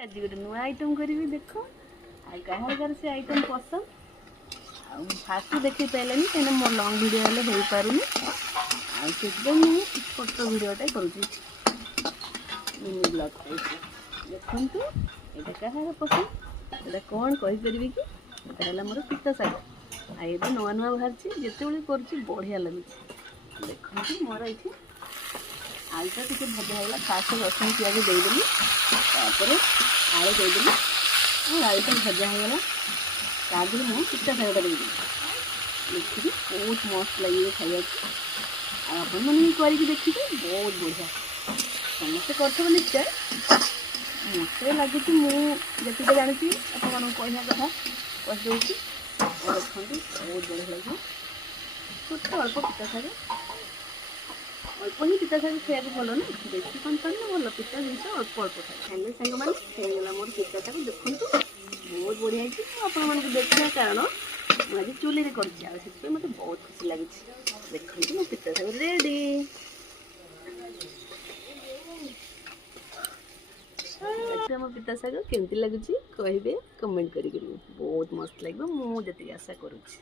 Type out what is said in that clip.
आज गोटे नुआ आइटम करी देख कहार से आइटम पसंद फास्ट देखी पारे कहीं मो लंग भिड हो पारे छोट भिडटे करुँगी मिनी ब्लॉग देखु ये कहार पसंद ये कौन कहीपर कि ये मोर पीत शाग आई नुआ नुआ बाहर जिते कर बढ़िया लगुच देखते मोर ये आलुटा टी भजा होगा फास्ट रसुण प्याज देदेली आलू देदेली और आलुटा भजा होगा तादे मुझे पिता शागटा देदेली देखिए बहुत मस्त लगे खाया आपण मैंने करके देखिए बहुत बढ़िया समस्ते कर निश्चय मत लगे मुझे जानी आप कहना कथा कहीदे देखते बहुत बढ़िया लगे छोट अल्प पिता शाग अल्प ही पिता शाग खाया भल ना बेसी कम ना भल पिता जिन अल्प अल्प खाए सांग मैंने मोर पिता शाग देखु बहुत बढ़िया आपको देखा कारण मुझे चूल्हे कर मत बहुत खुशी लगी देखते मो पिता शाग रेडी मो पिता शाग केमती लगुच कहे कमेंट कर बहुत मस्त लगे मुझे आशा करुँच।